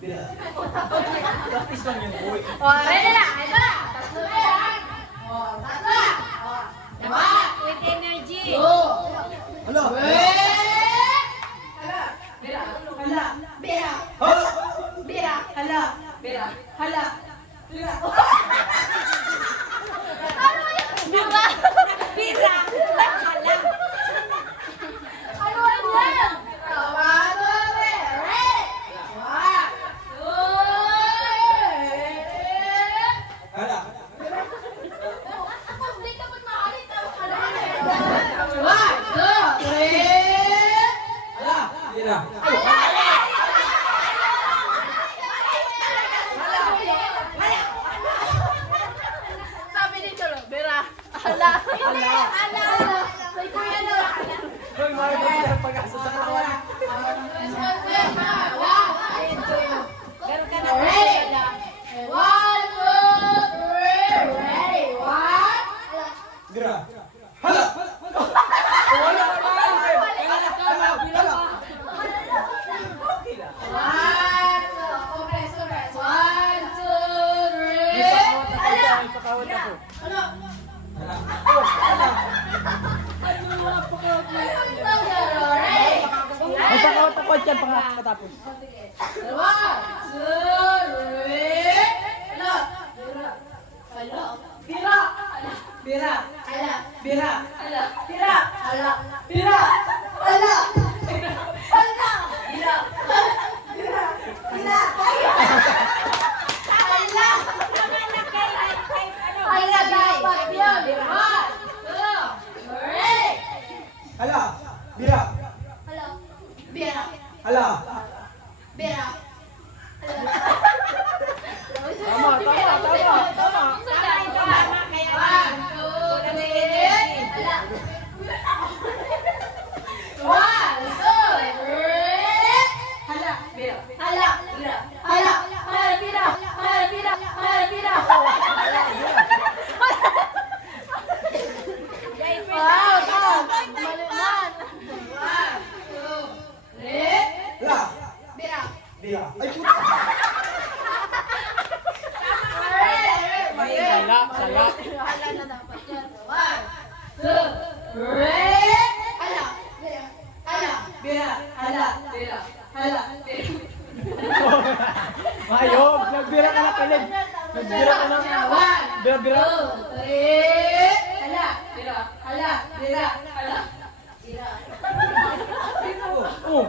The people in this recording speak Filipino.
Bira. Practice lang yung boy. Ready na! Ito na! Tatlo na yan! Tatlo na! Diba? With energy! Hala! Bira! Hala! Bira! Hala! Bira! Hala! Bira! Hala! Bira! Ano yun? Bira! Bira! Hala! Ano yun? Hala! Hala! Bira. Sabi ni Cholo, Bira! Hala! Hala! Hala! May kuya na! Hoy, Mario, ba't ka pag-asa sa kawan? Meron ka na. Ready? 1, 2, 3, ready? 1. Bira. Hala! Wala! Ipakawat ako. Hala! Ipakawat ako dyan pagkatapos. Bira! Bira! Hala! Bira! Hala! Tama! Hala! Bira! Ay, puta! Sala! Mayog! Nagbira ka na pilig! Nagbira ka na! Bira! Oh!